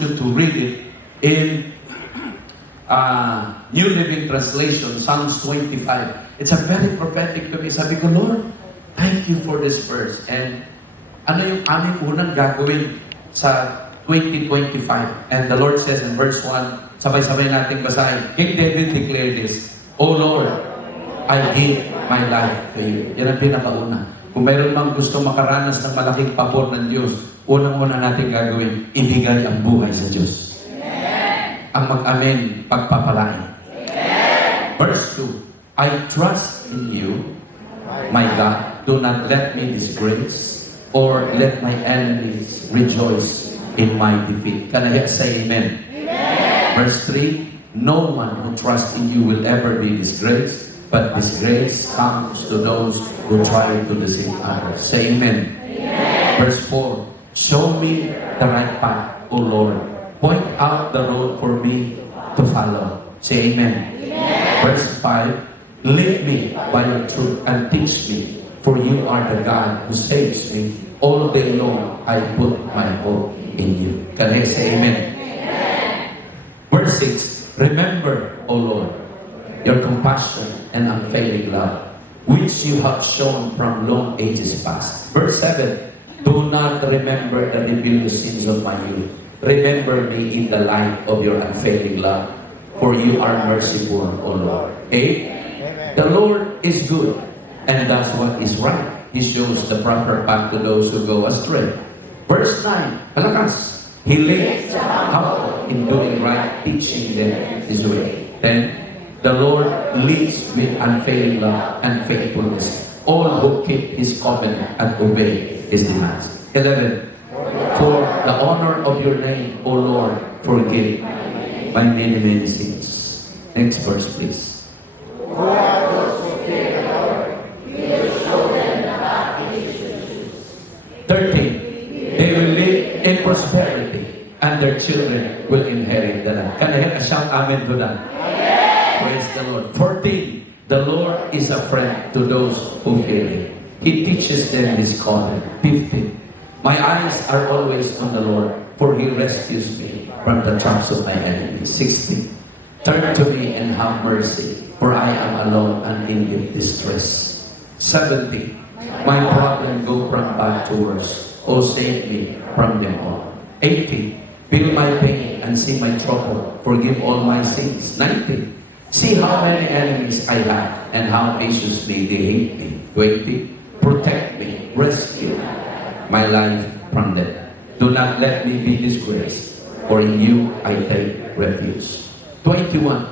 want you to read it in New Living Translation, Psalms 25. It's a very prophetic to me. Sabi ko, Lord, thank you for this verse. And ano yung aming unang gagawin sa 2025? And the Lord says in verse 1, sabay-sabay natin basahin. King David declared this, O Lord, I give my life to you. Yan ang pinakauna. Kung mayroon mang gusto makaranas ng malaking pabor ng Diyos, unang-una natin gagawin, ibigay ang buhay sa Diyos. Ang mag-amen, pagpapalain. Verse 2, I trust in you, my God. Do not let me disgrace or let my enemies rejoice in my defeat. Can I say amen? Verse 3, no one who trusts in you will ever be disgraced, but disgrace comes to those who try to deceive others. Say amen. Verse 4, show me the right path, O Lord. Point out the road for me to follow. Say amen. Verse 5, lead me by your truth and teach me, for you are the God who saves me. All day long I put my hope in you. Can I say amen? Verse 6, remember, O Lord, your compassion and unfailing love, which you have shown from long ages past. Verse 7, do not remember the rebellious sins of my youth. Remember me in the light of your unfailing love, for you are merciful, O Lord. 8, the Lord is good and does what is right. He shows the proper path to those who go astray. Verse 9, palakas. He leads the humble in doing right, teaching them his way. 10, the Lord leads with unfailing love and faithfulness all who keep his covenant and obey his demands. 11, for the honor of your name, O Lord, forgive my many, many sins. Next verse, please. Who are those who fear the Lord? He will show them the path he should choose. 13, they will live in prosperity, and their children will inherit the land. Can I have a shout amen to that? Praise the Lord. 14, the Lord is a friend to those who fear him. He teaches them his calling. 15, my eyes are always on the Lord, for he rescues me from the traps of my enemies. 16, turn to me and have mercy, for I am alone and in deep distress. 17, my problem go from bad to worse. O save me from them all. 18, feel my pain and see my trouble. Forgive all my sins. 19, see how many enemies I have and how viciously they hate me. 20, protect me, rescue my life from them. Do not let me be disgraced, for in you I take refuge. 21,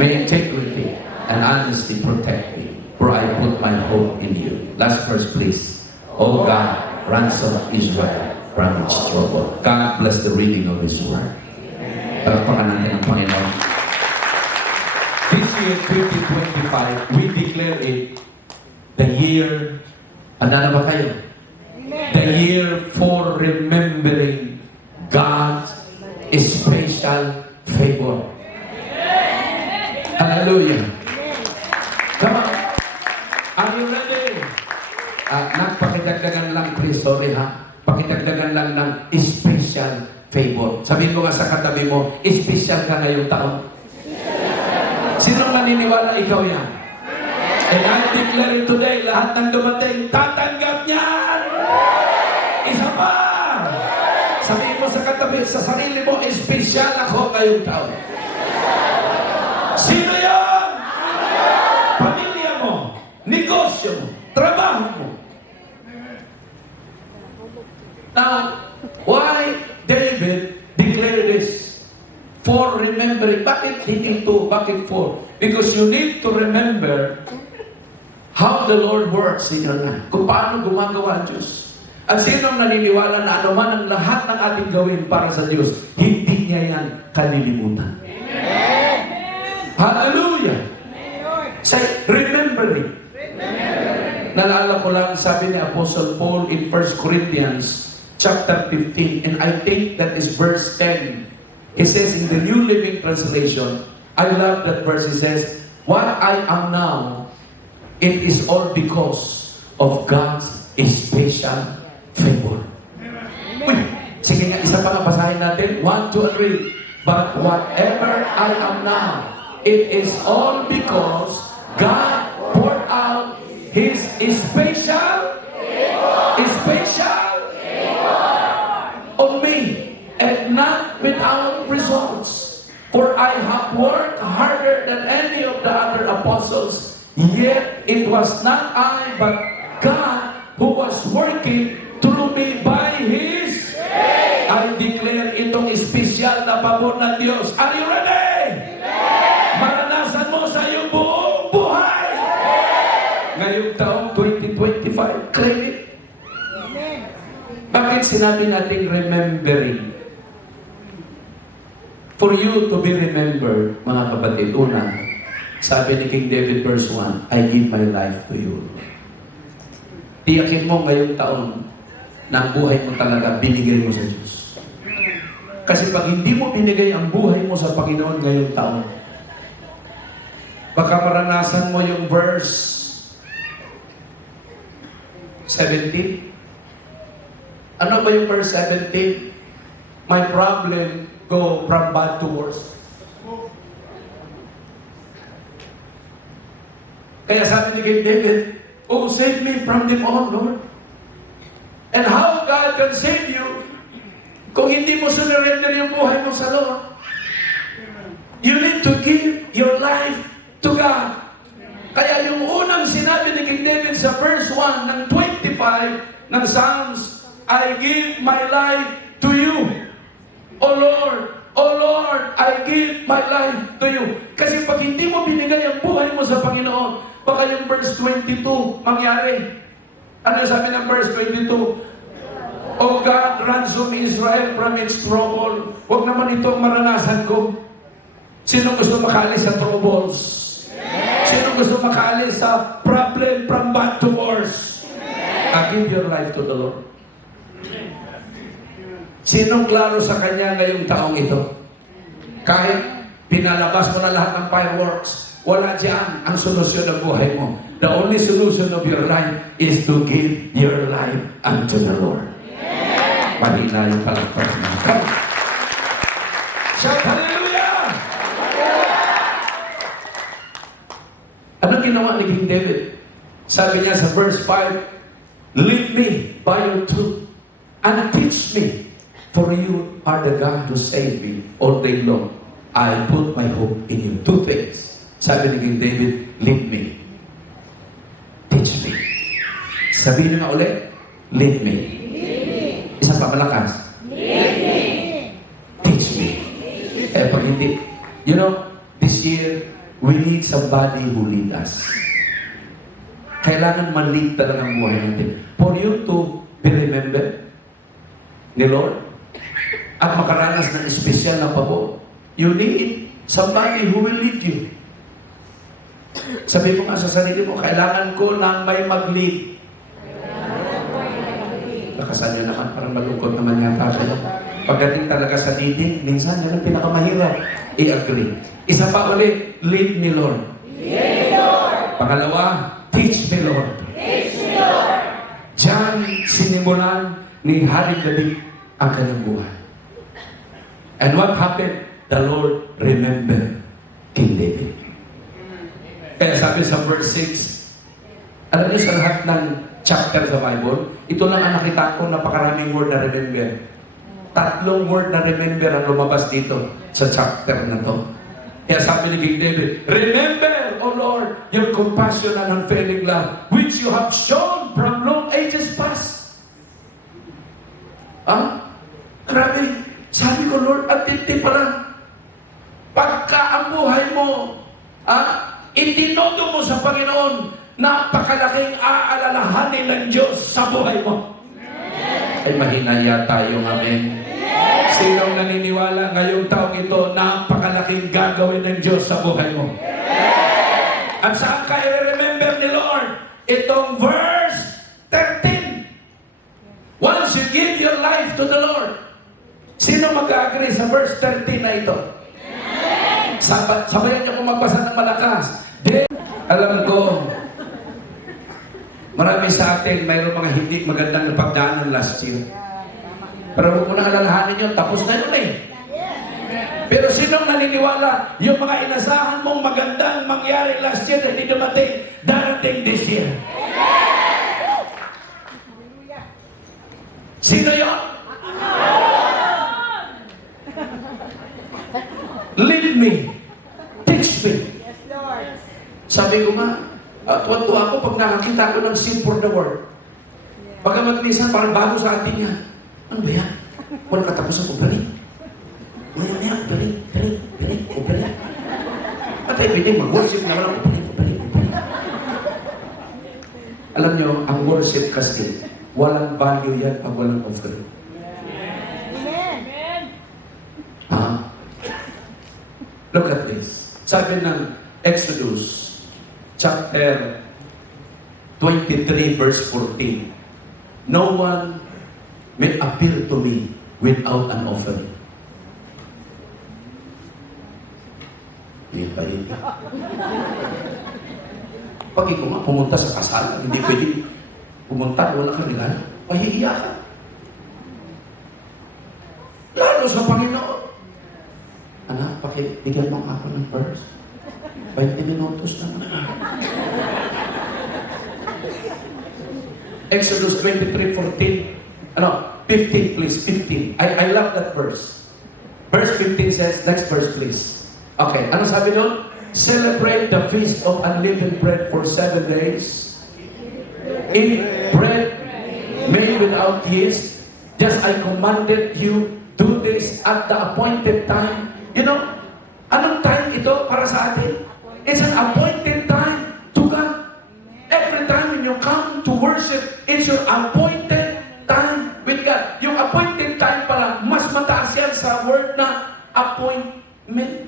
may integrity and honesty protect me, for I put my hope in you. Last verse, please. O God, ransom Israel from its trouble. God bless the reading of His Word. Palakpakan natin ang Panginoon. This year, 2025, we declare it the year, handa na ba kayo? The year for remembering God's special favor. Hallelujah. Come on. Are you ready? Pakidagdagan lang, please. Sorry ha. Pakidagdagan lang ng special favor. Sabihin mo nga sa katabi mo, special ka ngayong taon. Sinong naniniwala ikaw yan? And I declare it today, lahat ng dumating, tatanggap niyan! Isa pa! Sabihin mo sa katabi, sa sarili mo, special ako ngayong taon. Sino yan? Pamilya mo, negosyo mo, trabaho mo. Now, why David declared this? For remembering. Bakit hindi to? Bakit for? Because you need to remember how the Lord works in your life. Kung paano gumagawa ang Diyos. At sino naniniwala na anuman ang lahat ng ating gawin para sa Diyos, hindi niya yan kalilimutan. Amen. Hallelujah. Say, remembering. Naalala ko lang, sabi ni Apostle Paul in 1 Corinthians chapter 15, and I think that is verse 10. He says in the New Living Translation, I love that verse. He says, what I am now, it is all because of God's special favor. Uy, Sige nga, isa pa nga basahin natin. 1, 2, and 3. But whatever I am now, it is all because God poured out His special on me, and not without results. For I have worked harder than any of the other apostles, yet it was not I, but God who was working through me by His. I declare itong espesyal na pabor ng Diyos. Are you ready? Maranasan mo sa iyong buong buhay. Ngayong taong 2025, claim it. Bakit sinabi natin remembering? For you to be remembered, mga kapatid, una, sabi ni King David verse 1, I give my life to you. Tiyakin mo ngayong taon na ang buhay mo talaga binigay mo sa Diyos. Kasi pag hindi mo binigay ang buhay mo sa Panginoon ngayong taon, baka maranasan mo yung verse 17. Ano ba yung verse 17? My problem go from bad to worse. Kaya sabi ni King David, oh, save me from them all, Lord. And how God can save you kung hindi mo surrender yung buhay mo sa Lord? You need to give your life to God. Kaya yung unang sinabi ni King David sa verse 1 ng 25 ng Psalms, I give my life to you. O Lord, I give my life to you. Kasi pag hindi mo binigay ang buhay mo sa Panginoon, baka yung verse 22 mangyari. Ano sabi ng verse 22? O God, ransom Israel from its trouble. Huwag naman ito ang maranasan ko. Sino gusto makalis sa troubles? Sino gusto makalis sa problem from bad to worse? I give your life to the Lord. Sinong klaro sa Kanya ngayong taong ito? Kahit pinalabas mo na lahat ng fireworks, wala dyan ang solusyon ng buhay mo. The only solution of your life is to give your life unto the Lord. Mahina yung palagpas mo. Shout hallelujah! Anong ginawa ni King David? Sabi niya sa verse 5, lead me by your truth and teach me, for you are the God who saved me all day long. I put my hope in you. Two things. Sabi ni King David, lead me. Teach me. Sabihin na ulit, lead me. Isa pa malakas. Lead me. Teach me. Eh, pag hindi, you know, this year, we need somebody who lead us. Kailangan man-lead talaga ang buhay natin. For you to be remembered ni Lord, at makaranas ng espesyal na pabor, you need somebody who will lead you. Sabi mo nga sa sarili mo, kailangan ko na may mag-lead. Nakasan niya naman, parang malungkot naman yata siya. Pagdating talaga sa leading, minsan yan ang pinakamahirap. I-agree. Isa pa ulit, lead me, Lord. Lead, Lord. Pangalawa, teach me, Lord. Teach me, Lord. Diyan sinimulan ni Haring David ang kanyang buhay. And what happened? The Lord remembered King David. Kaya sabi sa verse 6, alam niyo sa lahat ng chapter sa Bible, ito lang ang nakita ko, napakaraming word na remember. 3 word na remember ang lumabas dito sa chapter na to. Kaya sabi ni King David, remember, O Lord, your compassion and unfailing love, which you have shown from long ages past. Grabe. Sabi ko, Lord, at tinti pala. Pagka ang buhay mo, itinodo mo sa Panginoon, napakalaking aalalahanin ng Diyos sa buhay mo. Ay mahina yata yung amen. Sinong naniniwala ngayong taong ito, napakalaking gagawin ng Diyos sa buhay mo? At saan ka i-remember ni Lord? Itong verse 13. Once you give your life to the Lord, sino mag-agree sa verse 13 na ito? Sabayan niyo kung magbasa ng malakas. Alam ko, marami sa atin mayroong mga hindi magandang napagdaanan last year. Pero huwag mo nang alalahanin yun, tapos na yun eh. Pero sinong naniniwala, yung mga inasahan mong magandang mangyari last year na hindi dumating, darating this year? Sino yun? Lead me. Teach me. Sabi ko nga, tuwan-tuwa ako pag nakakita ko ng sin for the word. Pagkamat minsan, parang bago sa atin yan. Ano ba yan? Walang katapusan ko ba rin? Maya-maya, balik. At ay pwede mag-worship na walang balik. Alam nyo, ang worship kasi, walang value yan pag walang offering. Look at this. Sabi ng Exodus, chapter 23, verse 14. No one may appear to me without an offering. Hindi. Pag ikaw nga pumunta sa kasal, hindi pwede pumunta, wala kang regalo, pahihiya ka. Lalo sa Panginoon. Anak, pakibigyan mo ako ng purse. 20 minutos naman. Exodus 23:14. 15 please, 15. I love that verse. Verse 15 says, next verse please. Okay, ano sabi doon? Celebrate the feast of unleavened bread for 7 days. Eat bread made without yeast. Just I commanded you, do this at the appointed time. You know, anong time ito para sa atin? It's an appointed time to God. Every time when you come to worship, it's your appointed time with God. Yung appointed time pala, mas mataas yan sa word na appointment.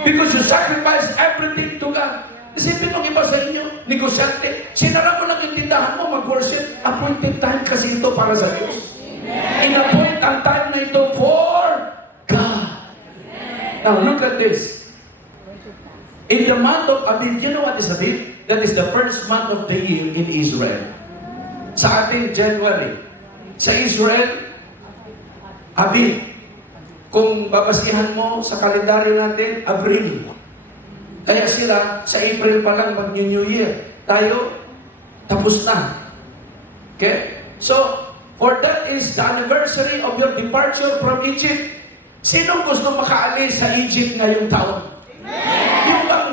Because you sacrifice everything to God. Isipin nung iba sa inyo, negosyante, sinara mo lang yung tindahan mo, mag-worship, appointed time kasi ito para sa Diyos. In-appoint ang time na ito for God. Now look at this. In the month of Abib, you know what is Abib? That is the first month of the year in Israel. Sa ating January. Sa Israel, Abib. Kung babasihan mo sa kalendaryo natin, Abril. Kaya sila, sa April pa lang mag-New Year. Tayo, tapos na. Okay? So, for that is the anniversary of your departure from Egypt. Sinong gusto makaalis sa Egypt ngayong taon? Yung bang,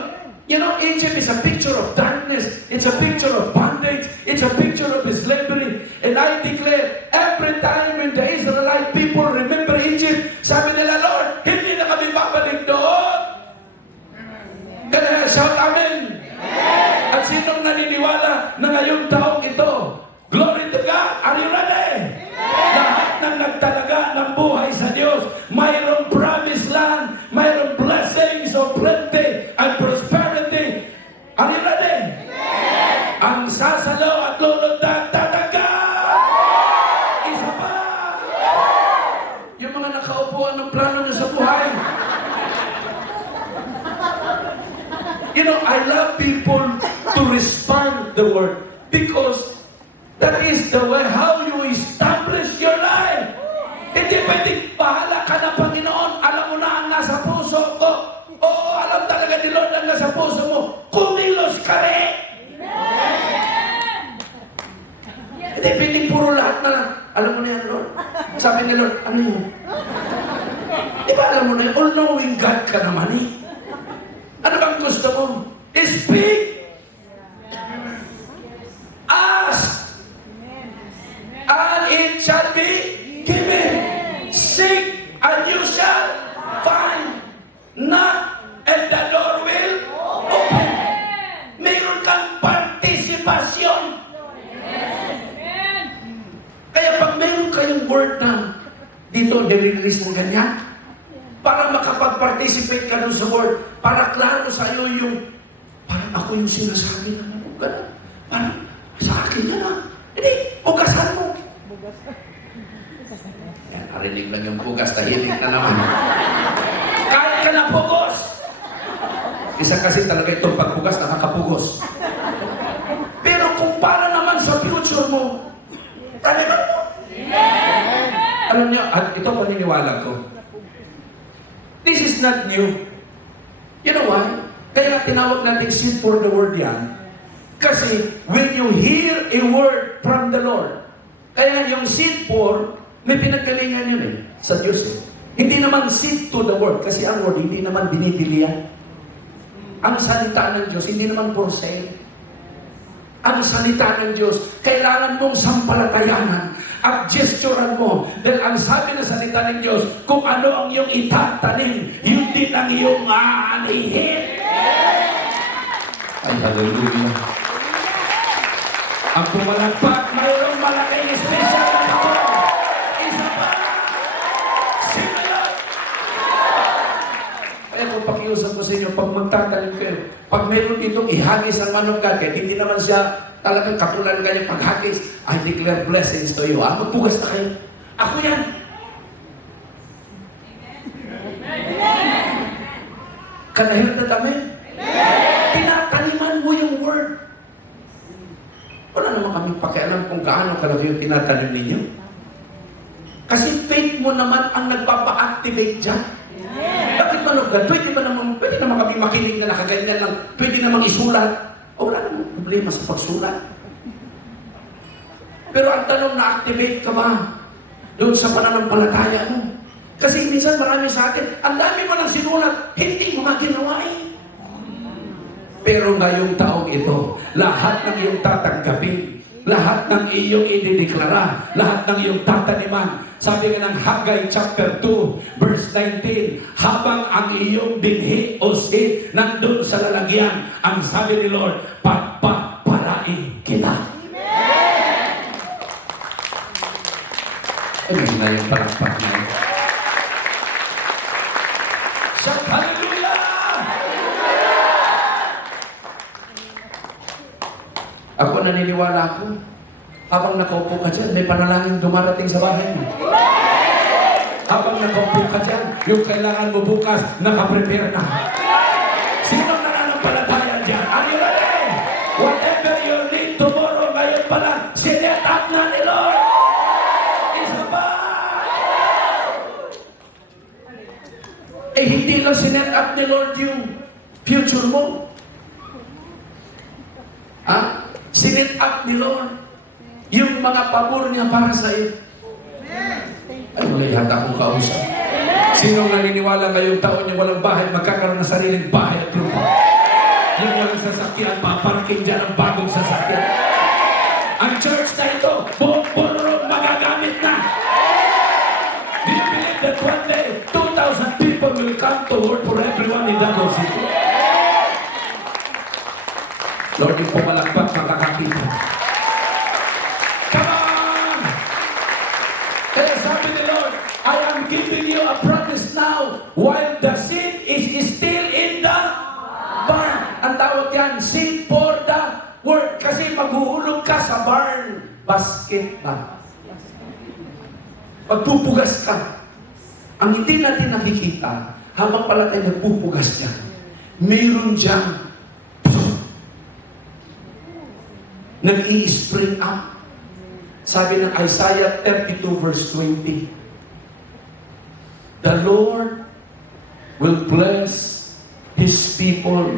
you know, Egypt is a picture of darkness. It's a picture of bondage. It's a picture of slavery. And I declare, every time when the Israelite people remember Egypt, sabi nila, Lord, hindi na kami babalik doon. Kaya shout amen. At sinong naniniwala na ngayong taong ito? Glory to God. Are you ready? Lahat ng nagtalaga ng buhay sa Diyos, mayroong promised land, mayroong blessings of plenty and prosperity. Are you ready? Ang sasalo at lulod na tataga. Isa pa. Yung mga nakaupuan ng plano niya sa buhay. You know, I love people to respond the word because that is the way how you establish your life. Hindi pwedeng bahala ka na, Panginoon. Alam mo na ang nasa puso ko. Oo, alam talaga ni Lord ang nasa puso mo. Kumilos ka rin. Hindi pwedeng puro lahat na lang. Alam mo na yan, Lord. Sabi ni Lord, ano yun? Di ba alam mo na yun? All-knowing God ka naman eh. Ano bang gusto mo? Speak. Ask. And it shall be given. Seek and you shall find. Knock and the door will open. Mayroon kang partisipasyon. Kaya pag mayroon kayong word na dito, nire-release mo ganyan, para makapag-participate ka dun sa word, para klaro sa iyo yung, parang ako yung sinasabi na gano'n. Parang sa akin yan ah. Hindi, bugasan mo. Yan, narinig lang yung bugas, tahimik na naman. Kahit ka na pugos. Isa kasi talaga itong pagbugas, nakakapugos. Pero kung para naman sa future mo, talaga mo. Alam niyo, at ito paniniwala ko. This is not new. You know why? Kaya tinawag natin seed for the word yan. Kasi when you hear a word from the Lord, kaya yung seed for, may pinagkalingan yun sa Diyos Hindi naman seed to the word, kasi ang word hindi naman binibili yan. Ang salita ng Diyos, hindi naman for sale. Ang salita ng Diyos, kailangan mong sampalatayanan at gesturean mo. Dahil ang sabi ng salita ng Diyos, kung ano ang iyong itatanim, yun din ang iyong aanihin. Ay, hallelujah. Ang pumalagpak, mayroong malaking special na ako. Isa pa. Simulan. Kaya kung pakiusap ko sa inyo, pag magtatanim kayo, pag mayroon ditong ihagis ang manong gagawin, hindi naman siya talagang kapulan kayo paghagis. I declare blessings to you. Magpugas na kayo. Ako yan. Can I hear that amen? Tinataniman mo yung word. Wala naman kami pakialam kung gaano kalaki yung tinatanim ninyo. Kasi faith mo naman ang nagpapa-activate dyan. Bakit man God? Pwede naman kami makinig na nakaganyan lang. Pwede naman isulat. O wala namang problema sa pagsulat. Pero ang tanong, na-activate ka ba doon sa pananampalataya mo? Kasi minsan marami sa atin, ang dami mo nang sinulat, hindi mo maginawa Pero ngayong taong ito, lahat ng iyong tatanggapin, lahat ng iyong idideklara, lahat ng iyong tataniman. Sabi nga ng Haggai chapter 2, verse 19, habang ang iyong binhi o seed nandun sa lalagyan, ang sabi ni Lord, pagpapalain kita. Ano na yung palakpak na yun? Shout hallelujah! Ako naniniwala ako, habang nakaupo ka dyan, may panalangin dumarating sa bahay mo. Habang nakaupo ka dyan, yung kailangan mo bukas, nakaprepare na. Sino nananampalataya dyan? Are you ready? Whatever you need tomorrow, ngayon pa lang, sinet up na ni Lord. Isa pa! Hindi lang sinet up ni Lord yung future mo. Sinet up ni Lord yung mga pabor niya para sa iyo. Ay, wala yata akong kausap. Sino naniniwala ngayong taon yung walang bahay, magkakaroon ng sariling bahay at lupa? Yung walang sasakyan, paparking dyan ang bagong sasakyan. Ang church na ito, buong pulurong magagamit na. Do you believe that one day, 2,000 people will come to work for everyone in that city? Lord, yung pumalagpak, makakakita. Come on! Kaya sabi ni Lord, I am giving you a promise now while the seed is still in the barn. Ang tawag yan, seed for the word. Kasi maghuhulog ka sa barn basket ba? Magpupugas ka. Ang hindi natin nakikita, habang pala tayo nagpupugas niya, mayroon diyang nag-i-spring up. Sabi ng Isaiah 32 verse 20, the Lord will bless His people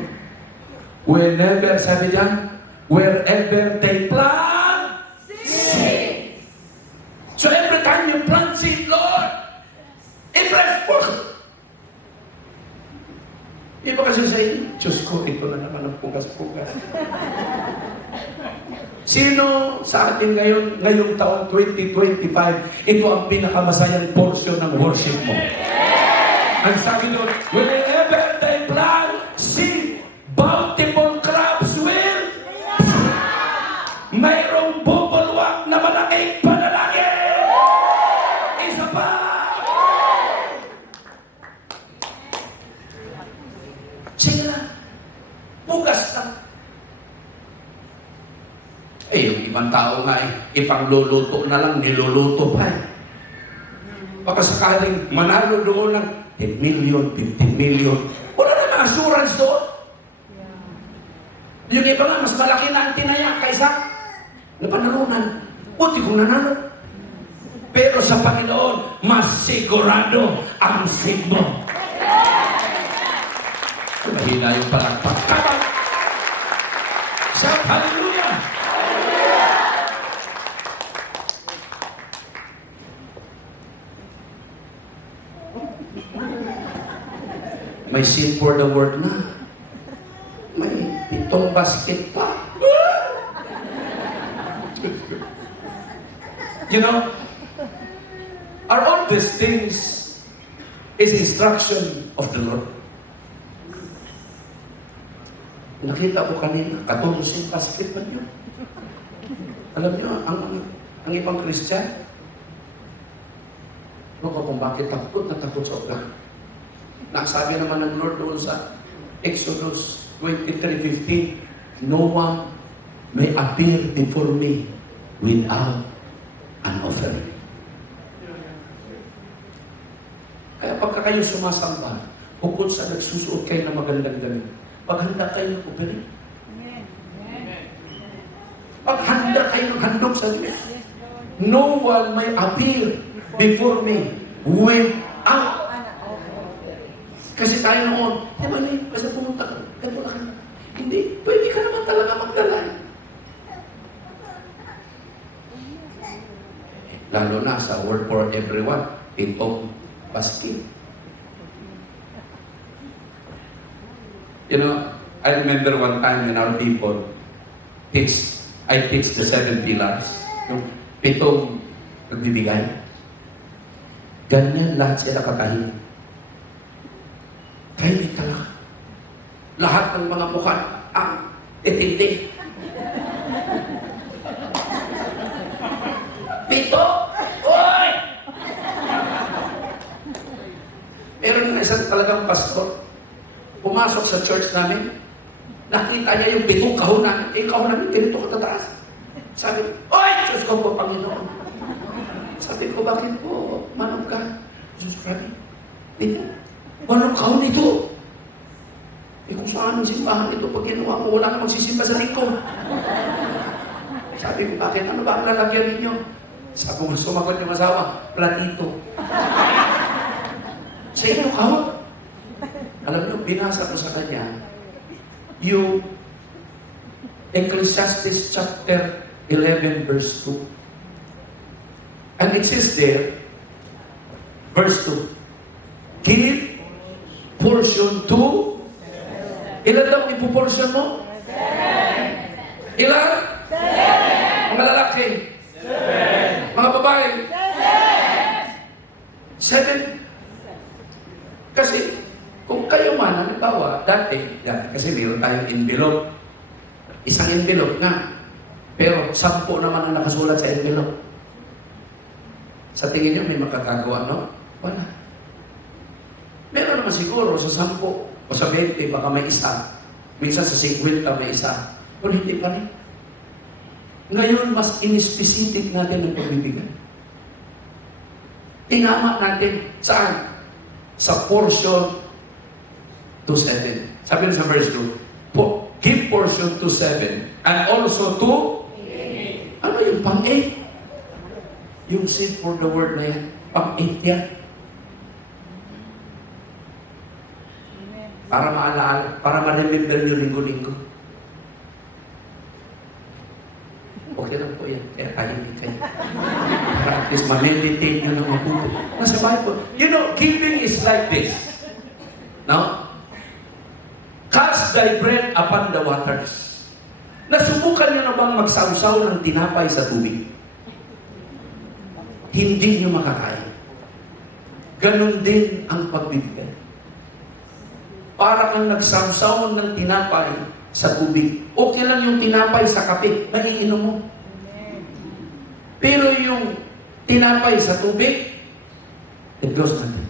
whenever, sabi diyan, wherever they plant seed. So every time you plant seed, Lord, i-bless po. Di ba kasi sa inyo, Diyos ko, ito na naman ang pugas-pugas. Sino sa atin ngayong taon 2025, ito ang pinakamasayang portion ng worship mo? Ang sabi doon, whenever they plant seed, bountiful crops will mayroong bubulwak na malaking panalangin. Isa pa. Sige na, pugas na. Yung ibang tao nga ipangluluto na lang, niluluto pa Baka sakaling manalo doon ng 10 million, 15 million. Wala naman assurance doon. Yung iba nga, mas malaki na ang tinaya kaysa napanalunan. Buti kung nanalo. Pero sa Panginoon, mas sigurado ang seed mo. Mahina yung palakpak. Come on! Shout hallelujah! May seed for the word na. May 7 basket pa. You know, are all these things is instruction of the Lord. Nakita ko kanina, 14 basket pa niyo. Alam niyo, ang ibang Christian, kung bakit takot na takot sa ulan. Nasabi naman ng Lord doon sa Exodus 23:15, no one may appear before me without an offering. Kaya pagka kayo sumasamba, bukod sa nagsusuot kayo ng magandang damit, paghanda kayo ng offering. Paghanda kayo ng handog sa Diyos. No one may appear before me without. Kasi tayo noon, di ba basta pumunta ka, ganito na ka. Hindi, pwede ka naman talaga magdala. Lalo na sa Word for Everyone, 7 basket. You know, I remember one time when our people I teach the 7 pillars. Yung 7 nagbibigay. Ganyan lahat sila katahin. Kaya hindi talaga. Lahat ng mga mukha ang itindi. 7! Oy! Meron na isang talagang pastor. Pumasok sa church namin. Nakita niya yung 7 kahunan. Kahunan, ganito katataas. Sabi, oy! Diyos ko po, Panginoon. Sabi ko, bakit po? Manong ka? Diyos Christ. Dito. Manong kahon dito. Kung saan ang simbahan ito, pag ginawa mo, wala na magsisimba sa lingkod. Sabi ko, bakit? Ano ba ang lalagyan ninyo? Sabi ko, sumagot yung asawa, platito. Sa inyo, kahon. Alam niyo, binasa ko sa kanya, yung Ecclesiastes chapter 11 verse 2. And it says there, verse 2, give portion to, ilan daw ipuportion mo? 7. Ilan? 7. Mga lalaki? 7. Mga babae? 7. Kasi, kung kayo man, halimbawa, dati, kasi meron tayong envelope. Isang envelope nga. Pero 10 naman ang nakasulat sa envelope. Sa tingin niyo, may makagagawa, no? Wala. Meron naman siguro sa 10 o sa 20, baka may isa. Minsan sa 50 may isa. Pero hindi pa rin. Ngayon, mas in-specific natin ang pagbibigay. Tinama natin. Saan? Sa portion to 7. Sabi sa verse 2, give portion to 7 and also to 8. Ano yung pang-8? Yung seed for the word na yan, pang-8 yan. Para maalaala, para ma-remember nyo linggo-linggo. Okay lang po yan, kaya tahimik kayo. Para at least ma-meditate nyo ng mabuti. Nasa Bible, you know, giving is like this. Now, cast thy bread upon the waters. Nasubukan nyo na bang magsawsaw ng tinapay sa tubig? Hindi nyo makakain. Ganon din ang pagbibigay. Para kang nagsawsaw ng tinapay sa tubig. Okay lang yung tinapay sa kape, maiinom mo. Pero yung tinapay sa tubig, it goes natin.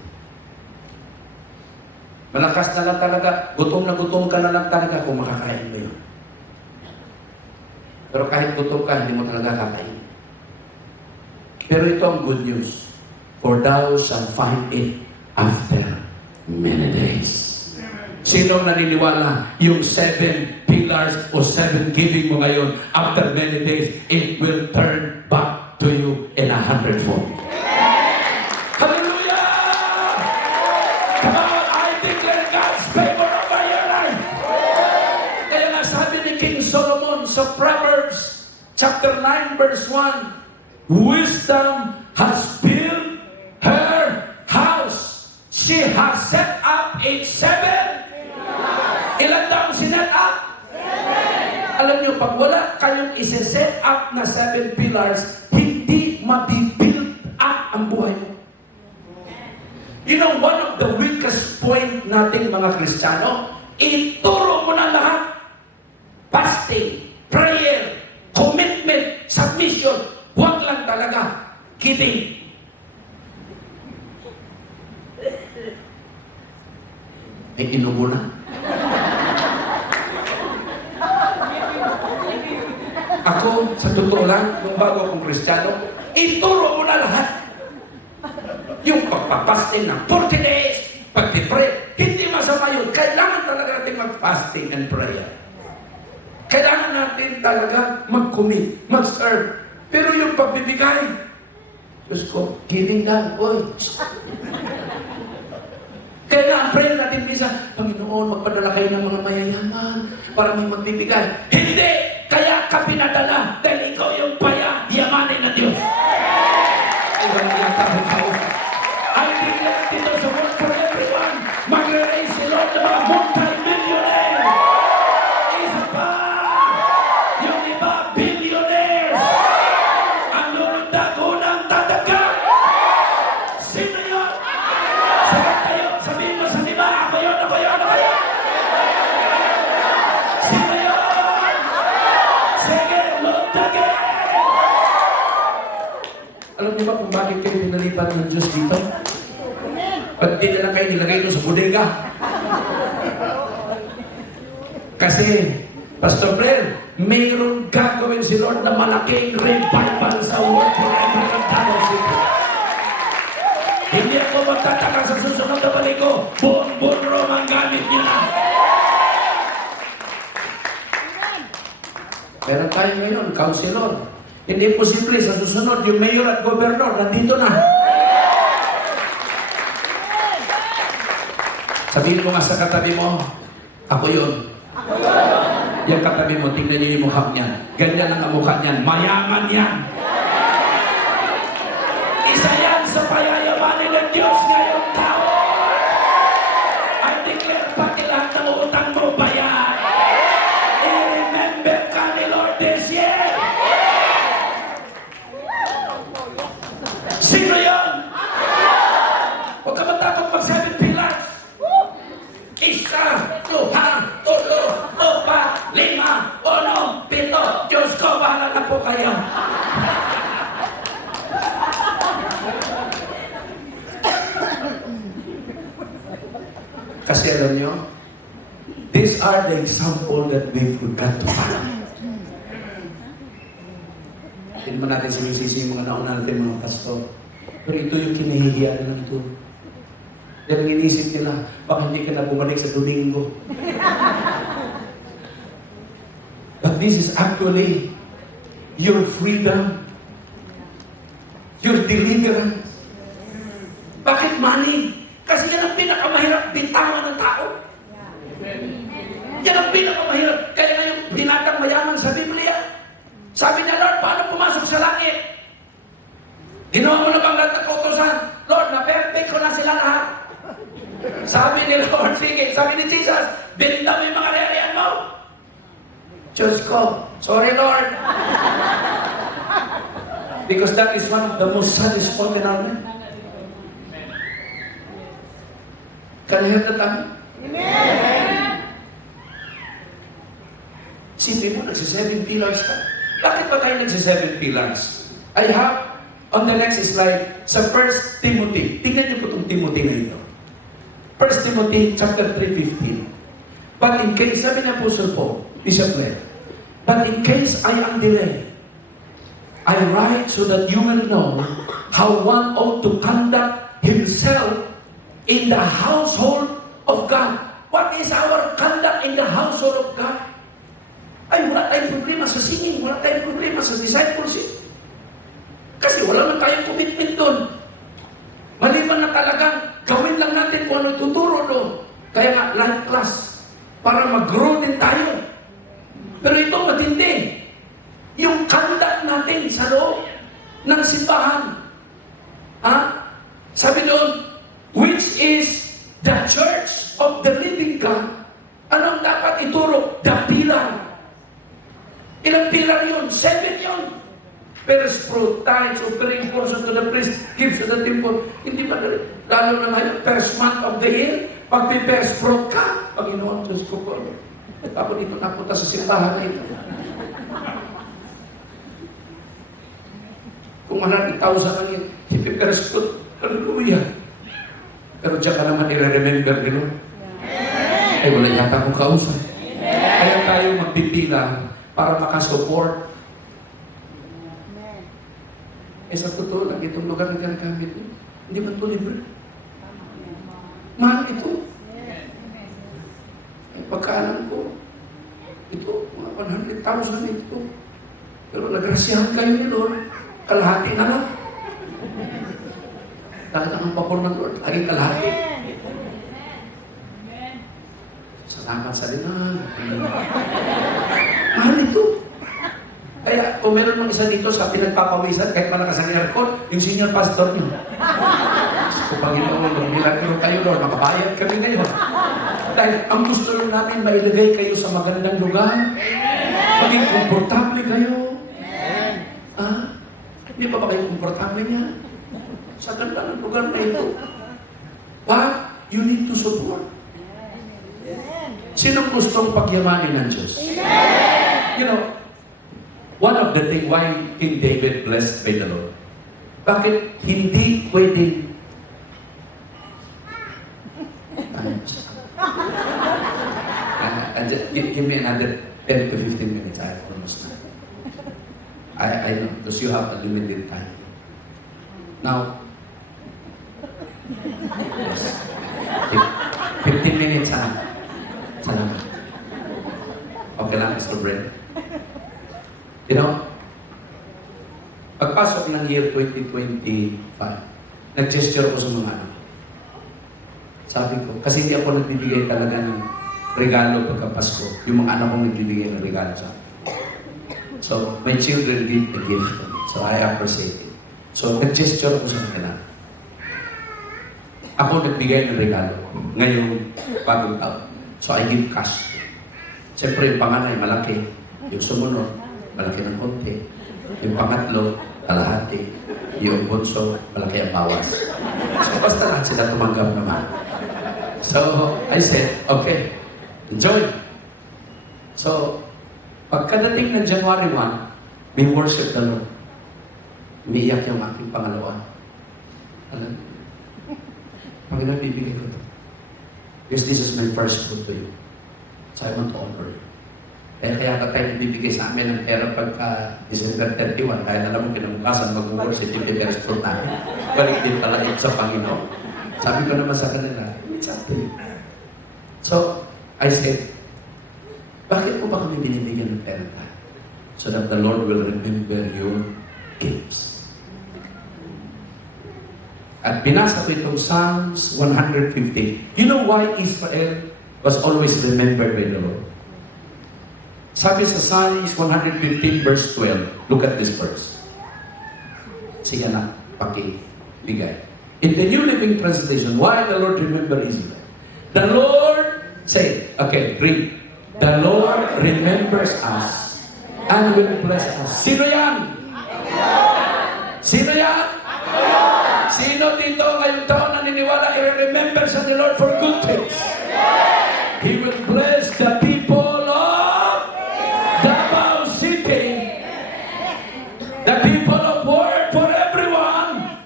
Malakas na lang talaga, gutom ka na lang talaga kung makakain mo yun. Pero kahit gutom ka, hindi mo talaga kakain. Pero ito ang good news. For thou shalt find it after many days. Sino naniniwala yung 7 pillars o 7 giving mo ngayon, after many days, it will turn back to you in 100-fold. chapter 9, verse 1, wisdom has built her house. She has set up its 7. Ilan daw ang sinet up? 7. Alam niyo, pag wala kayong isi-set up na 7 pillars, hindi mabibuild up ang buhay mo. You know, one of the weakest point nating mga Kristiyano, ituro mo na lahat. Fasting, prayer, commitment, submission. Huwag lang talaga giving. Ay, inubo na. Ako, sa totoo lang, nung bago akong Kristiyano, ituro mo na lahat. Yung pagpapasting ng 40 days, pag-pray, hindi masama yun. Kailangan talaga natin mag-fasting and prayer. Kailangan natin talaga mag-commit, mag-serve. Pero yung pagbibigay, Diyos ko, giving lang, oy. Kaya nga, ang prayer natin minsan, Panginoon, magpadala kayo ng mga mayayaman para may magbibigay. Hindi! Kaya ka pinadala dahil ikaw yung yamanin na Diyos. Ay, walang iyatawag tao. I declare dito sa world for everyone, mag-raise si Lord ng mga multi-millionaire. Isa pa! Yung iba, billionaires. Ang lunod ako ng tatagal. Sino yun? Sagat kayo, sabihin mo sa iba, ako yun, ako yun, ako yun. Sino yun? Sige, lunod again. Alam niyo ba kung bakit kayo pinalipat ng Diyos dito? Ba't di na lang kayo nilagay ito sa bodega? Kasi, Pastor Blair, mayroong gagawin si Lord na malaking revival sa world forever ng Davao City. Hindi ako magtataka sa susunod na balik ko. Buong Rome ang gamit niyo na. Meron tayo ngayon, counselor. Hindi posible sa susunod, yung mayor at gobernador, nandito na. Sabihin mo nga sa katabi mo, ako yun. Yung katabi mo, tingnan niyo yung mukha niyan. Ganyan ang mukha niyan. Mayaman yan. Isa yan sa payayamanin ng Diyos ngayong taon. I declare pati lahat ng utang mo bayan. I-remember kami, Lord, this year. Sino yun? Huwag ka matakot mag-7 pillars. Isa, duha, tulo, opa, lima, uno, pito. Diyos ko, bahala na po kayo. Kasi alam nyo, these are the example that we forgot to follow. Hindi naman natin sinisisi yung mga nauna natin mga pastor. Pero ito yung kinahihiya na lang ito. Dahil ang inisip nila, baka hindi ka na bumalik sa Domingo. But this is actually your freedom, your deliverance. Bakit money? Kasi yan ang pinakamahirap bintangan ng tao. Yan ang pinakamahirap. Kaya na yung dinatang mayaman sa Biblia. Sabi niya, Lord, paano pumasok sa langit? Ginawa mo na bang lahat ng kautosan? Lord, na-perfect ko na sila lahat. Sabi ni Lord, sige, sabi ni Jesus, bininda mo yung mga rerian mo. Diyos ko, sorry Lord. Because that is one of the most saddest spoken amen. Can you hear that amen? Amen. Sipin mo, nagsi-7 pillars ka. Bakit ba tayo nagsi-7 pillars? I have, on the next slide, sa 1 Timothy. Tingnan niyo po itong Timothy na ito. 1 Timothy chapter 3:15. But in case, sabi niya po Bishop Blair, but in case I am delayed, I write so that you will know how one ought to conduct himself in the household of God. What is our conduct in the household of God? Ay, wala tayong problema sa singing, wala tayong problema sa discipleship. Kasi wala man tayong commitment doon. Maliban na talagang gawin lang natin kung ano tuturo doon. Kaya nga, life class, para mag-grow din tayo. Pero ito matindi. Yung Give to the temple. Hindi ba lalo na ngayon, first month of the year, pag may first fruit ka, Panginoon, Diyos ko po. Ako dito napunta sa simbahan na ito. Kung 100,000 lang yun, hindi first fruit, hallelujah. Pero diyan ka naman i-remember din. Ay, wala yata akong kausap. Kaya tayo magpipila para makasupport. Sa totoo lang, itong lugar na ginagamit mo, hindi ba ito libre? Mahal ito. Pagkaalam ko, ito, mga 100,000 ito. Pero nagrasyahan kayo ni Lord, kalahati na lang. Talagang ang papor ng Lord, laging kalahati. Salamat sa linan. Mahal ito. Kaya kung meron mong isa dito sa pinagpapawisan, kahit malakas ang aircon, yung senior pastor niyo. Kung Panginoon, milagro kayo, Lord, makabayad kami ngayon. Dahil ang gusto lang namin, mailagay kayo sa magandang lugar. Maging komportable kayo. Hindi pa ba kayo komportable niya? Sa ganda ng lugar na ito. But, you need to support. Sinong gustong pagyamanin ng Diyos? You know, one of the things why King David blessed by the Lord. Bakit hindi pwedeng give me another 10 to 15 minutes. I promise na. I know, because you have a limited time. Now, yes. 15 minutes ha. Salamat. Okay lang, Mr. Brent. You know, pagpasok ng year 2025, nag-gesture ko sa mga anak. Sabi ko, kasi hindi ako nagbibigay talaga ng regalo pagka Pasko. Yung mga anak kong nagbibigay ng regalo sa akin. So, my children give a gift. So, I appreciate it. So, nag-gesture ko sa kanila. Ako nagbigay ng regalo ngayong bagong taon. So, I give cash. Siyempre, yung panganay, malaki. Yung sumunod, malaki ng konti. Yung pangatlo, kalahati. Yung bunso, malaki ang bawas. So, basta lahat sila tumanggap naman. So, I said, okay, enjoy. So, pagkadating ng January 1, we worship the Lord. Umiiyak yung aking pangalawa. Alam, Panginoon, bibigay ko ito. Because this is my first food to you. So, I want to offer you. Kaya ka tayo bibigay sa amin ng pera pagka December 31, kaya alam mo kinabukasan mag-worship yung first fruit natin. Balik din pala ito sa Panginoon. Sabi ko naman sa kanila, it's up to you. So, I said, bakit po ba kami binibigyan ng pera tayo? So that the Lord will remember your gifts. At binasa ko itong Psalms 150. You know why Israel was always remembered by the Lord? Sabi sa Psalms 115 verse 12, look at this verse. Sige na, pakibigay. In the New Living Translation, why the Lord remember Israel? The Lord, say, okay, read. The Lord remembers us and will bless us. Sino yan? Sino yan? Sino dito ngayong taon naniniwala i-remember sa the Lord for good things? He will bless the people of Davao City. The people of Word for everyone.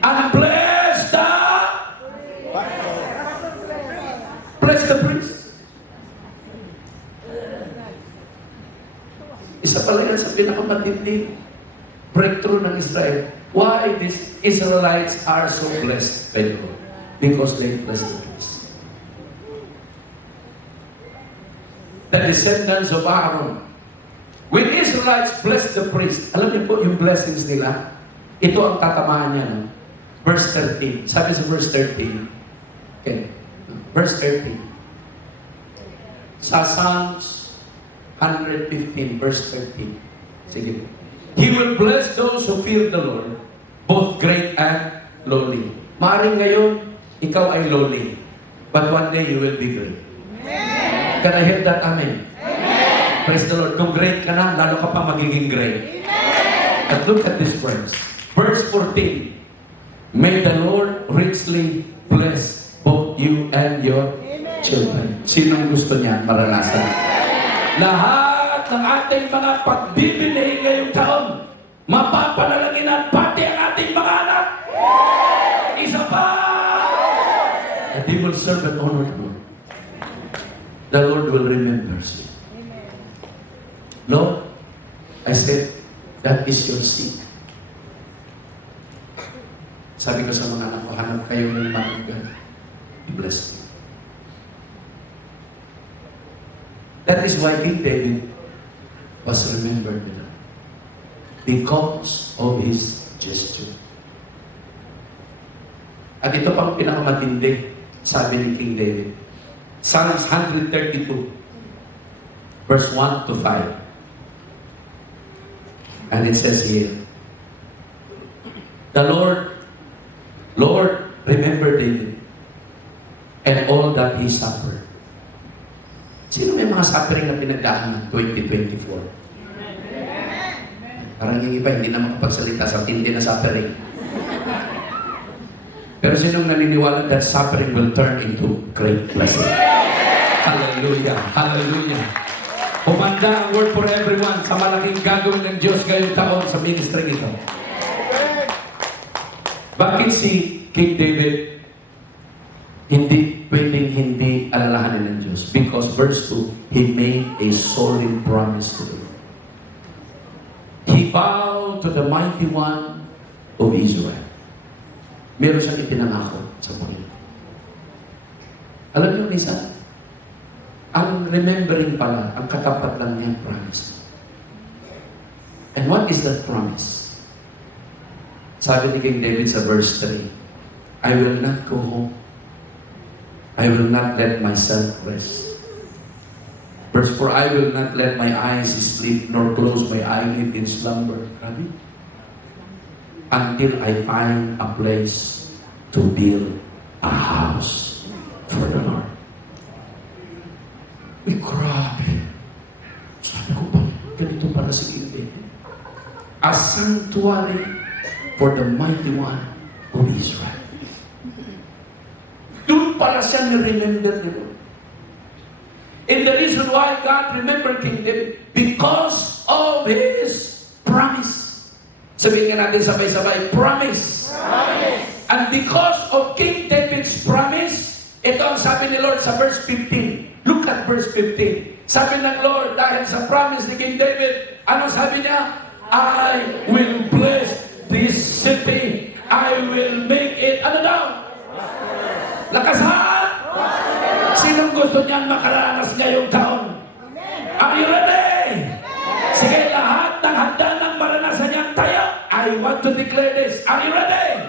And bless the priest. Isa pala yan sa pinakamatinding breakthrough ng Israel. Why these Israelites are so blessed by the Lord? Because they bless the priest. The descendants of Aaron. When Israelites bless the priest, alam niyo po yung blessings nila, ito ang tatamaan niya. No? Verse 13. Sabi sa verse 13. Okay. Verse 13. Sa Psalms 115, verse 13. Sige. He will bless those who fear the Lord, both great and lowly. Maaring ngayon, ikaw ay lowly, but one day you will be great. Amen. Can I hear that? Amen. Amen. Praise the Lord. Kung great ka na, lalo ka pa magiging great. Amen. And look at this verse. Verse 14, may the Lord richly bless both you and your children. Sinong gusto niya maranasan? Lahat ng ating mga pagbibili ngayong taon, mapapanalangin pati ang ating mga anak. Isa pa! And they will serve and honor the Lord. The Lord will remember you. Lord, I said, that is your seed. Sabi ko sa mga anak ko, hanap kayo ng manugan. Bless you. That is why King David was remembered because of his gesture. At ito pang pinakamatindi, sabi ni King David. Psalms 132, verse 1 to 5. And it says here, the Lord, remember David and all that he suffered. Sino may mga suffering na pinagdaanan 2024? Parang yung iba, hindi na makapagsalita sa tindi na suffering. Pero sinong naniniwala that suffering will turn into great blessing? Hallelujah! Hallelujah! Humanda ang word for everyone sa malaking gagawin ng Diyos ngayong taon sa ministry ito. Bakit si King David hindi pwedeng hindi alalahanin ng Diyos? Because verse 2, he made a solemn promise to the Lord. He bowed to the mighty one of Israel. Meron siyang ipinangako sa Panginoon. Alam niyo, minsan, ang remembering pala, ang katapat lang niya promise. And what is that promise? Sabi ni King David sa verse 3, I will not go home. I will not let myself rest. Verse 4, I will not let my eyes sleep, nor close my eyelid in slumber. Until I find a place to build a house for the Lord. Uy, grabe. Sabi ko pa, ganito para sa King David. A sanctuary for the mighty one of Israel. Doon pala siya ni-remember ni Lord. And the reason why God remembered King David, because of His promise. Sabihin nga natin sabay-sabay, promise. Promise. And because of King David's promise, ito ang sabi ni Lord sa verse 15. Look at verse 15. Sabi ng Lord, dahil sa promise ni King David, ano sabi niya? I will bless this city. I will make it, ano daw? Lakasan! Sinong gusto niyang makaranas ngayong taon? Are you ready? Sige, lahat ng handa ng maranasan niyang tayo. I want to declare this. Are you ready?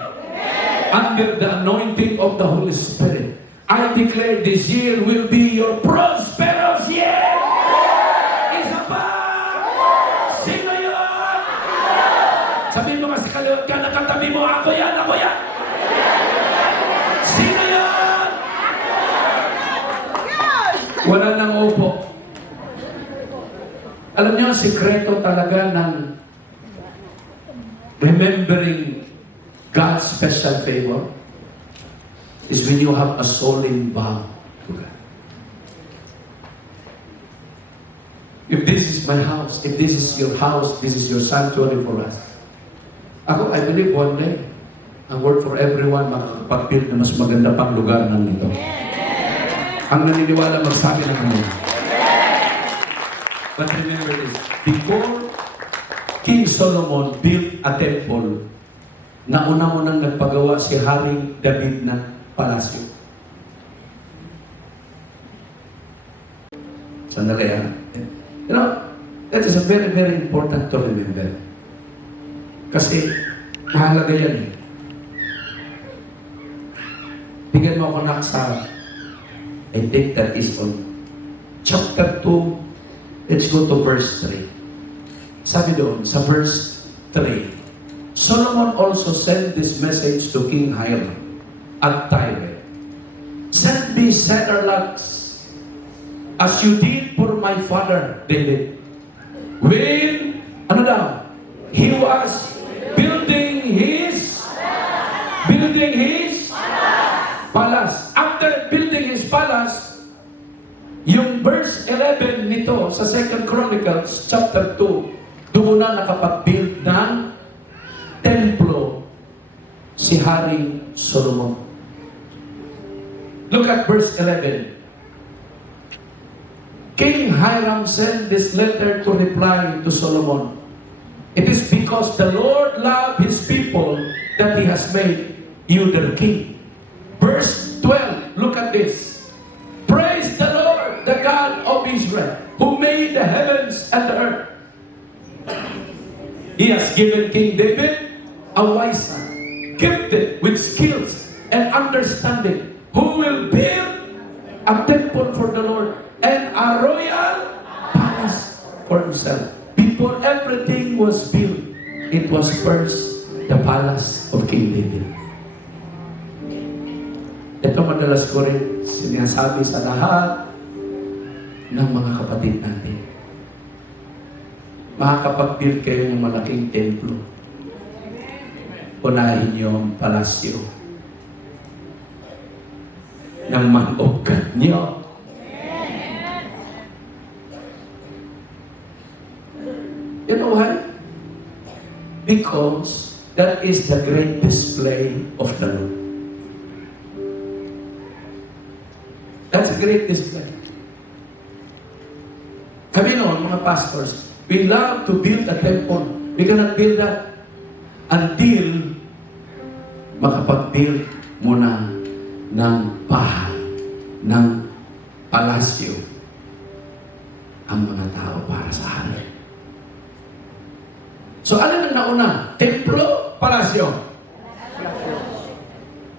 Under the anointing of the Holy Spirit, I declare this year will be your prosperous year. Isa pa! Sino yun? Sabihin mo nga si kaliwat ka, nakatabi mo, ako yan, ako yan. Sino yun? Wala nang upo. Alam niyo, ang sikreto talaga ng remembering God's special favor is when you have a solemn vow to God. If this is my house, if this is your house, this is your sanctuary for us. Ako, I believe one day, ang word for everyone, makakapag-build na mas maganda pang lugar ng ito. Ang naniniwala magsabi ng ano. But remember this, before King Solomon built a temple, nauna mo nang nagpagawa si Haring David ng palasyo. Sandali ha. You know, that is a very, very important to remember. Kasi, mahalaga yan eh. Bigyan mo ako na sa, I think that is on chapter 2, let's go to verse 3. Sabi doon, sa verse 3, Solomon also sent this message to King Hiram at Tyre. Send me cedar logs, as you did for my father David. When, ano daw? He was building building his palace. After building his palace, yung verse 11 nito sa 2 Chronicles chapter 2, doon na nakapag-build ng templo si Haring Solomon. Look at verse 11. King Hiram sent this letter to reply to Solomon. It is because the Lord loved his people that he has made you their king. Verse 12, look at this. Praise the Lord, the God of Israel, who made the heavens and the earth. He has given King David a wise son, gifted with skills and understanding, who will build a temple for the Lord and a royal palace for himself. Before everything was built, it was first the palace of King David. Ito madalas ko rin sinasabi sa lahat ng mga kapatid natin. Makakapag-build kayo ng malaking templo. Unahin niyo ang palasyo ng man of God niyo. You know why? Because that is the great display of the Lord. That's a great display. Kami noon, mga pastors, we love to build a temple. We cannot build that until makapag-build muna ng bahay, ng palasyo ang mga tao para sa Hari. So, ano nang nauna? Templo, palasyo?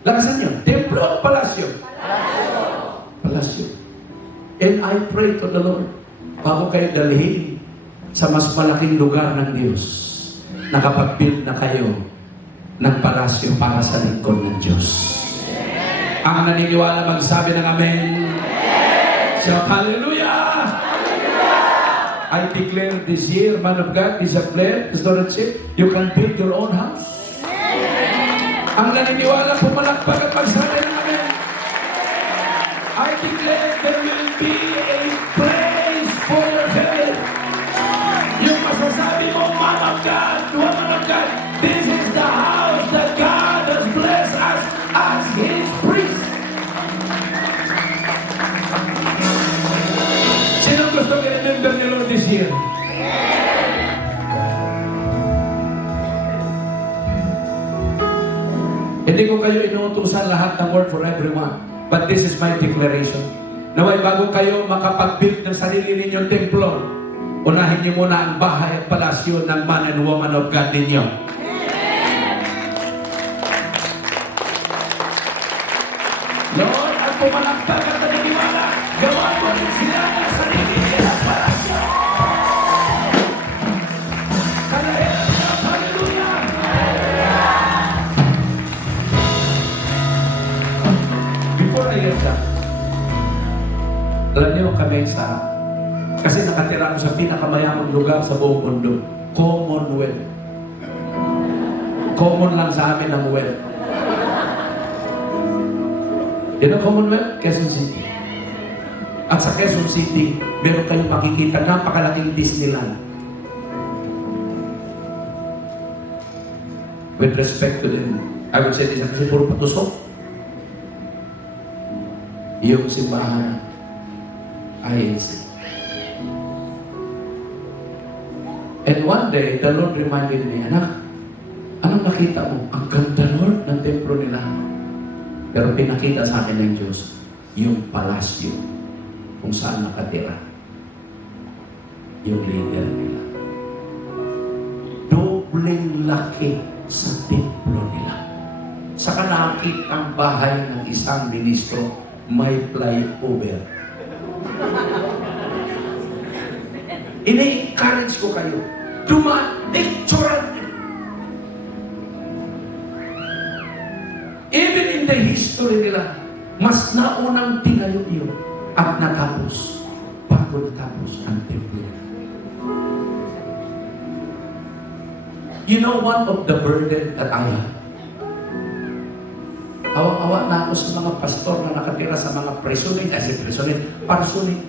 Lakasan nyo. Templo, palasyo? Palasyo. And I pray to the Lord, bago kayo dalhin sa mas malaking lugar ng Diyos, nakapag-build na kayo ng palasyo para sa lingkod ng Diyos. Ang naniniwala magsabi ng amen. Shout hallelujah! I declare this year, man of God, is a prayer, stewardship, you can build your own house. Ang naniniwala pumalakpak at magsabi ng amen. I declare there will be a place for your head. Yung masasabi mo, man of God, woman of God, this is the house that God has blessed us as His priest. Sino gusto i-remember ni Lord this year? Hindi ko kayo inuutusan lahat ng word for everyone. But this is my declaration. Naway bago kayo makapag-build ng sarili ninyong templo, unahin niyo muna ang bahay at palasyo ng man and woman of God ninyo. Lord, ang pumalakpak at naniniwala, gawa mo rin sila ng sarili nilang palasyo. Kanayan na, hallelujah! Before I get that, alam niyo kami kasi nakatira ko sa pinakamayamang lugar sa buong mundo, Commonwealth. Common lang sa amin ang wealth. Yan ang Commonwealth, Quezon City. At sa Quezon City, meron kayong makikita napakalaking Disneyland. With respect to them, I would say this kasi puro patusok. Yung simbahan, INC. And one day, the Lord reminded me, anak, anong nakita mo? Ang ganda, Lord, ng templo nila. Pero pinakita sa akin ng Diyos, yung palasyo, kung saan nakatira, yung leader nila. Dobleng laki sa templo nila. Saka nakita ang bahay ng isang ministro, may flyover. Ina-encourage ko kayo, picturean nyo. Even in the history nila, mas naunang tinayo yun at natapos bago natapos ang templo. You know one of the burden that I have? Awa-awa na ako sa mga pastor na nakatira sa mga presunin, parsunin.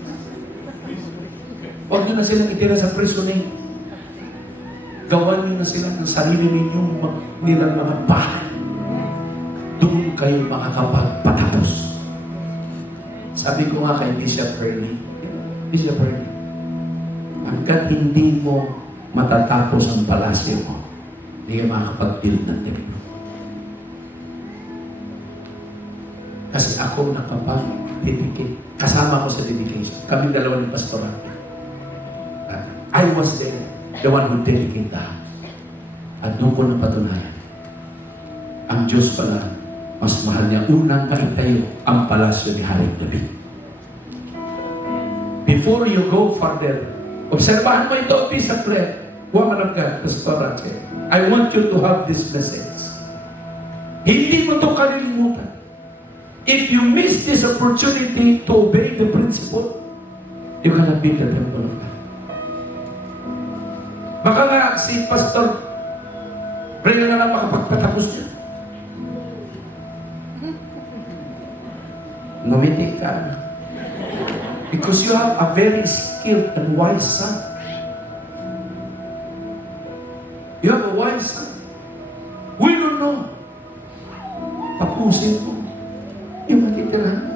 Huwag nyo na silang itira sa presunin. Gawan nyo na sila ng sarili nilang mga bahay. Doon kayo makakapagpatapos. Sabi ko nga kay Bishop Ernie, hanggat hindi mo matatapos ang palasyo mo, hindi ka makakapag-build ng templo. Kasi ako nakapag-dedicate. Kasama ko sa dedication. Kaming dalawa ng pastoral. I was there, the one who dedicated the house. At doon ko napatunayan. Ang Diyos pala, mas mahal niya unang maitayo ang palasyo ni Haring David. Before you go further, obserbahan mo ito, Bishop Fred. Woman of God, Pastor Rache. I want you to have this message. Hindi mo ito kalilimutan. If you miss this opportunity to obey the principle, you cannot be the temple of God. Baka nga si Pastor Ray na lang makapagpatapos niya. Numiti ka. Because you have a very skilled and wise son. You have a wise son. We don't know. Tapusin mo yung matitirahan mo.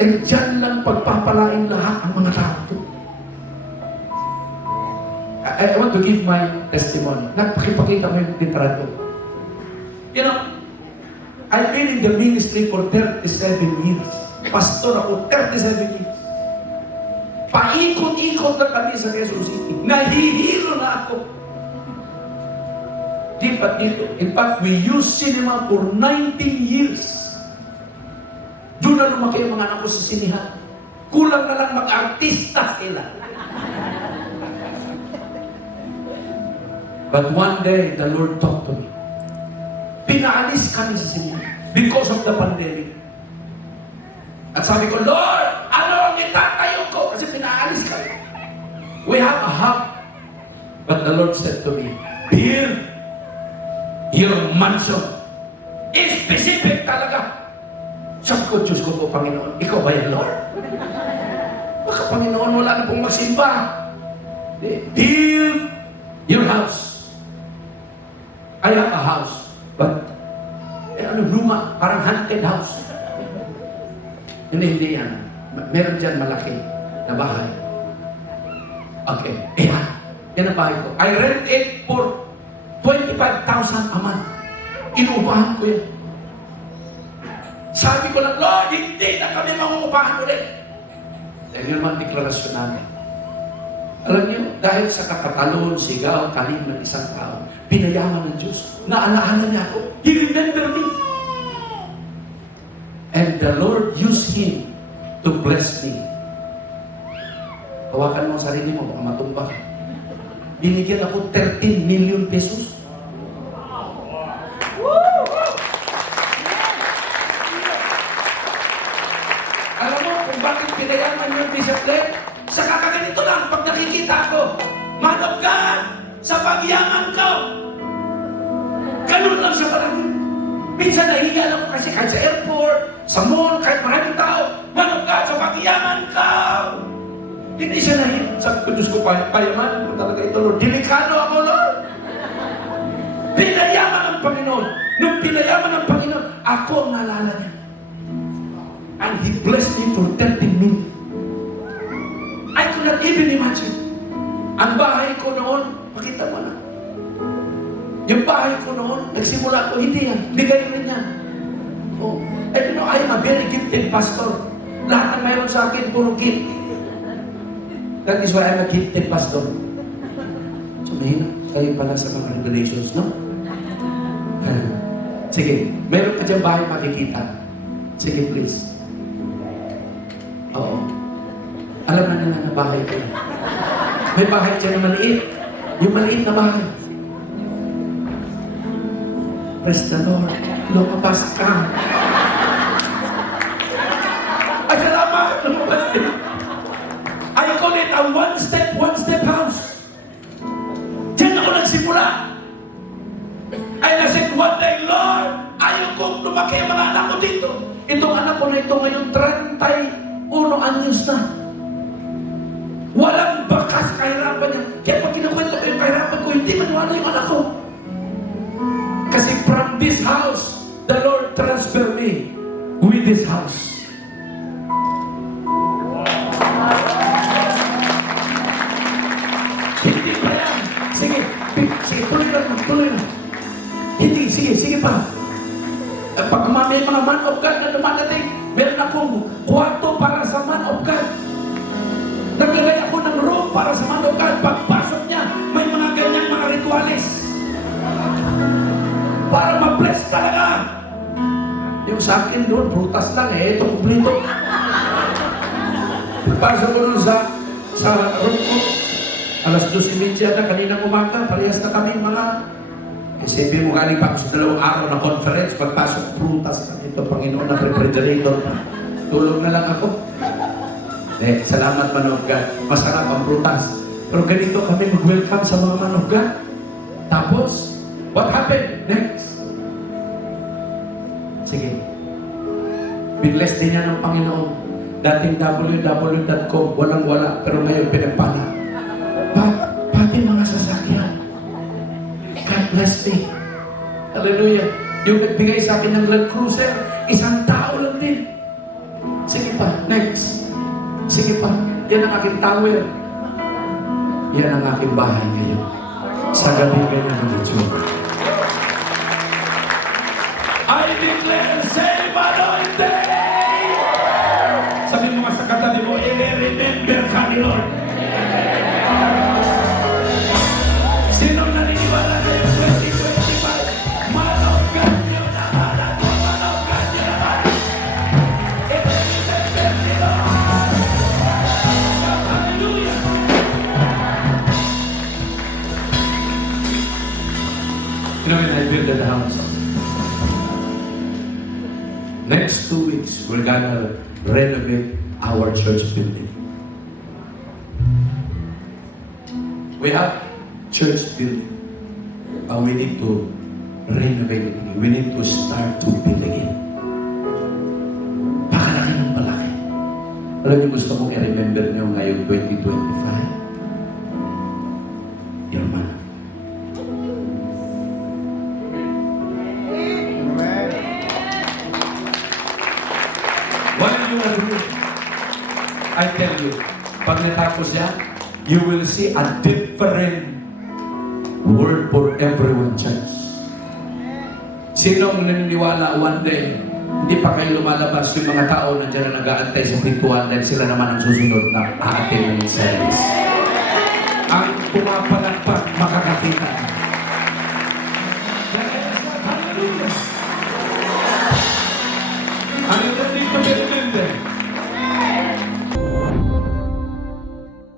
Eh, dyan lang pagpapalain lahat ang mga tao. I want to give my testimony. Nakipakita mo yung litrato. You know, I've been in the ministry for 37 years. Pastor ako, 37 years. Paikot-ikot na kami sa Quezon City. Nahihilo na ako. Di ba dito? In fact, we used cinema for 19 years. Doon na lumaki ang mga anak ko sa sinihan. Kulang na lang mag-artista sila. But one day, the Lord talked to me. Pinaalis kami sa sinihan because of the pandemic. At sabi ko, Lord, ano ang itatayo ko? Kasi pinaalis kami. We have a hub. But the Lord said to me, build your mansion. Specific talaga. Sabi ko, Diyos ko po, Panginoon, ikaw ba yan, Lord? Baka, Panginoon, wala na pong magsimba. Build your house. I have a house. But, luma, parang haunted house. Hindi yan. Meron dyan malaki na bahay. Okay. Yan ang bahay ko. I rent it for 25,000 a month. Inuupahan ko yan. Sabi ko lang, Lord, hindi na kami mangungupahan ulit. Dahil yun naman deklarasyon namin. Alam niyo, dahil sa kakatalon, sigaw, talim ng isang tao, pinayaman ng Diyos. Naalaala niya ako. He remembered me. And the Lord used him to bless me. Hawakan mo ang sarili mo, baka matumba ka. Binigyan ako 13 million pesos. Alam mo kung bakit pinayaman yung Bishop Len? Sa kakaganito lang, pag nakikita ko, man of God, sa pagyaman ko. Ganun lang sa palagi. Minsan nahiya lang kasi kahit sa airport, sa mall, kahit maraming tao, man of God, sa pagyaman ko. Hindi siya nahiya. Sabi ko, Diyos ko, payamanan ko talaga ito, Lord. Delikado ako, Lord. Pinayaman ng Panginoon. Nung pinayaman ng Panginoon, ako ang naalala niya. And He blessed me for 30 million. I could not even imagine. Ang bahay ko noon, makita mo na. Yung bahay ko noon, nagsimula ko, hindi yan. Bigay rin yan. Oh. And you know, I am a very gifted pastor. Lahat ng mayroon sa akin, puro gift. That is why I'm a gifted pastor. So, mahina kayo pala sa mga regulations, no? Sige, meron ka dyan bahay makikita. Sige, please. Oo. Alam na nila na bahay ko. May bahay dyan na maliit. Yung maliit na bahay. Praise the Lord. Lumabas ka. Ay, salamat! Lumabas din. I call it a one-step house. Diyan ako lumaki ang mga anak ko dito. Itong anak ko na ito ngayon, 31 anyos na. Walang bakas kahirapan niya. Kaya pag kinukwento ko yung kahirapan ko, hindi maniwala yung anak ko. Kasi from this house, the Lord transferred me with this house. Hindi pa yan. Sige, tuloy na. Hindi, sige pa. Pag may mga man of God na dumadating, meron akong kwarto para sa man of God. Naglagay ako ng room para sa man of God. Pagpasok niya, may mga ganyang mga ritualis. Para ma-bless talaga. Yung sa akin doon, prutas lang eh. Ito, kumplito. Pagpasok ko doon sa room ko, alas 12:30 na kaninang umaga, parehas na kami mga. Isipin mo, galing pa ako sa 2 araw na conference, pagpasok prutas lang ito, Panginoon, na refrigerator pa. Tulog na lang ako. Salamat man of God. Masarap ang prutas. Pero ganito kami mag-welcome sa mga man of God. Tapos, what happened? Next. Sige. Binless din niya ng Panginoon. Dating www.com, walang-wala, pero ngayon pinagpala. Pati mga sasakyan. God bless me. Hallelujah. Yung nagbigay sa akin ng Land Cruiser, isang tao lang din. Sige pa, next. Sige pa, yan ang aking tower. Yan ang aking bahay ngayon. Sa gabi ganyan ang itsura. I declare save anointing! Sabi mo nga sa katabi mo, i-remember ka ni Lord. Sino naniniwala na yung 2025? Man of God nyo naman ako, man of God nyo naman. I-remember ni Lord. Hallelujah! You know, when I build the house, next 2 weeks, we're gonna renovate our church building. We have church building, but we need to renovate it again. We need to start to build again. Pakalaki ng palaki. Alam niyo, gusto kong i-remember niyo ngayong 2025. Your man. What are you going to do? I tell you, pag natapos yan, you will see a different word for everyone, church. Sinong naniniwala one day, hindi pa kayo lumalabas yung mga tao na dyan na nag-aantay sa pintuan dahil sila naman ang susunod na aatin ng service. Ang pumapalagpag makakakita.